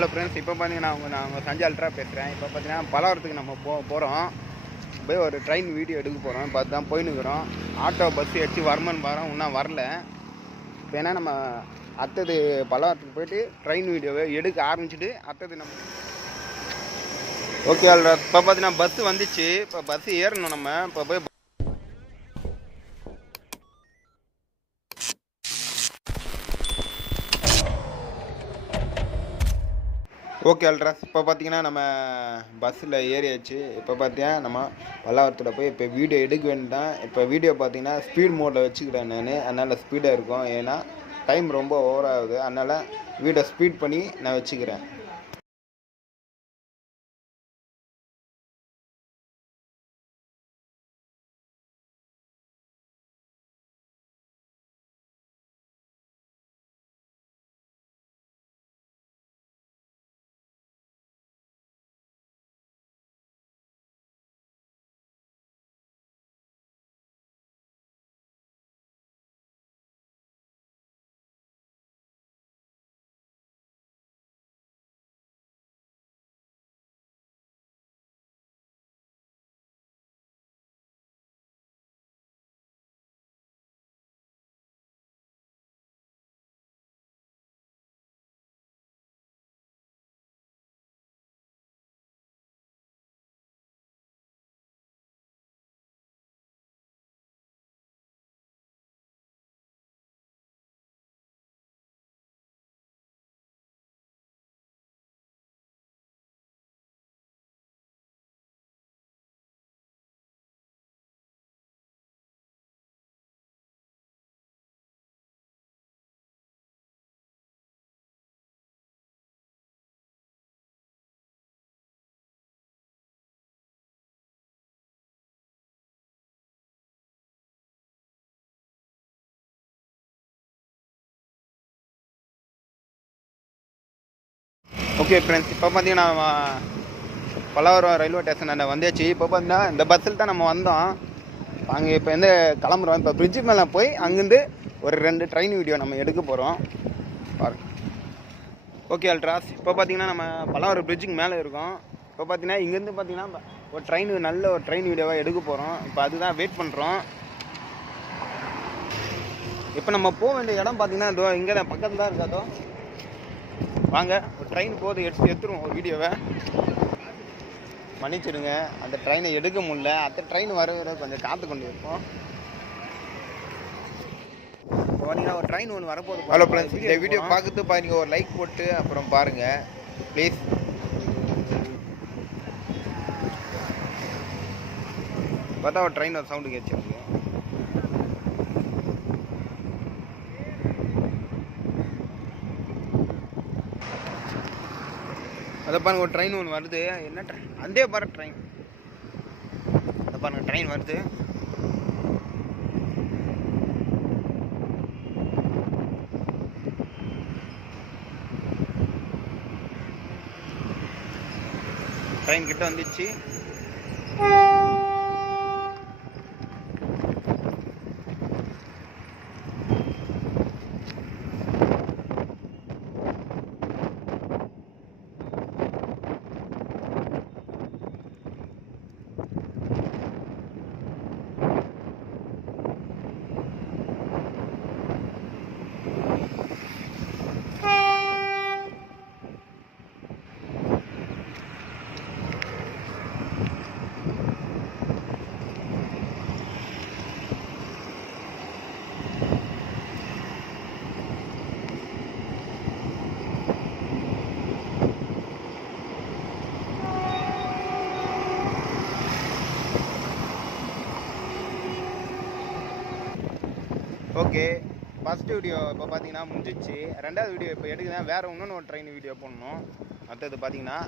Hello friends, இப்போ பார்த்தீங்கன்னா நான் உங்கள் சஞ்சய் அல்ட்ரா பேசுகிறேன். இப்போ பார்த்தீங்கன்னா பலவரத்துக்கு நம்ம போகிறோம். போய் ஒரு ட்ரெயின் வீடியோ எடுக்க போகிறோம். இப்போ அதுதான் போயின்னுக்குறோம். ஆட்டோ பஸ் எடுத்து வரமன்னு வரோம், இன்னும் வரல. இப்போ ஏன்னா நம்ம அடுத்தது பலவரத்துக்கு போயிட்டு ட்ரெயின் வீடியோவை எடுக்க ஆரம்பிச்சுட்டு அடுத்தது நம்ம ஓகே அல்ட்ரா. இப்போ பார்த்தீங்கன்னா பஸ்ஸு வந்துச்சு. இப்போ பஸ்ஸு ஏறணும் நம்ம. இப்போ போய் ஓகே அல்ட்ராஸ், இப்போ பார்த்தீங்கன்னா நம்ம பஸ்ஸில் ஏறியாச்சு. இப்போ பார்த்தீங்கன்னா நம்ம பல்லாவரத்தில் போய் இப்போ வீடியோ எடுக்க வேண்டியதான். இப்போ வீடியோ பார்த்தீங்கன்னா ஸ்பீட் மோடில் வச்சுக்கிறேன் நான். அதனால் ஸ்பீடாக இருக்கும். ஏன்னா டைம் ரொம்ப ஓவராகுது. அதனால் வீடியோ ஸ்பீட் பண்ணி நான் வச்சுக்கிறேன். ஓகே ஃப்ரெண்ட்ஸ், இப்போ பார்த்தீங்கன்னா பல்லாவரம் ரயில்வே ஸ்டேஷன் அந்த வந்தாச்சு. இப்போ பார்த்தீங்கன்னா இந்த பஸ்ஸில் தான் நம்ம வந்தோம். அங்கே இப்போ வந்து கிளம்புறோம். இப்போ பிரிட்ஜு மேலே போய் அங்கேருந்து ஒரு 2 ட்ரெயின் வீடியோ நம்ம எடுக்க போகிறோம். பாருங்க. ஓகே அல்ட்ராஸ், இப்போ பார்த்தீங்கன்னா நம்ம பல்லாவரம் பிரிட்ஜுக்கு மேலே இருக்கோம். இப்போ பார்த்தீங்கன்னா இங்கேருந்து பார்த்தீங்கன்னா ஒரு ட்ரெயின், நல்ல ஒரு ட்ரெயின் வீடியோவாக எடுக்க போகிறோம். இப்போ அதுதான் வெயிட் பண்ணுறோம். இப்போ நம்ம போக வேண்டிய இடம் பார்த்தீங்கன்னா இதோ இங்கே தான் பக்கத்தில் தான் இருக்காதோ. வாங்க, ஒரு ட்ரெயின் போது எடுத்துருவோம் ஒரு வீடியோவை. மன்னிச்சிடுங்க, அந்த ட்ரெயினை எடுக்க முடியல. அந்த ட்ரெயின் வர கொஞ்சம் காத்து கொண்டு இருப்போம். இப்போ பார்த்தீங்கன்னா ஒரு ட்ரெயின் ஒன்று வரப்போகுது. ஹலோ ஃப்ரெண்ட்ஸ், இந்த வீடியோ பார்க்குறது நீங்கள் ஒரு லைக் போட்டு அப்புறம் பாருங்கள் ப்ளீஸ். பார்த்தா ஒரு ட்ரெயின் ஒரு சவுண்டு கேட்சிருக்கு. அதை பாருங்க, ஒரு ட்ரெயின் ஒன்று வருது. என்ன ட்ரெயின்? வந்தே பாரத் ட்ரெயின். அதை பாருங்க, ட்ரெயின் வருது. ட்ரெயின் கிட்ட வந்துச்சு. ஓகே, ஃபஸ்ட் வீடியோ இப்போ பார்த்தீங்கன்னா முடிஞ்சிச்சு. 2வது வீடியோ இப்போ எடுக்குதான். வேறு இன்னொன்று ஒரு ட்ரெயின் வீடியோ போடணும். அடுத்தது பார்த்தீங்கன்னா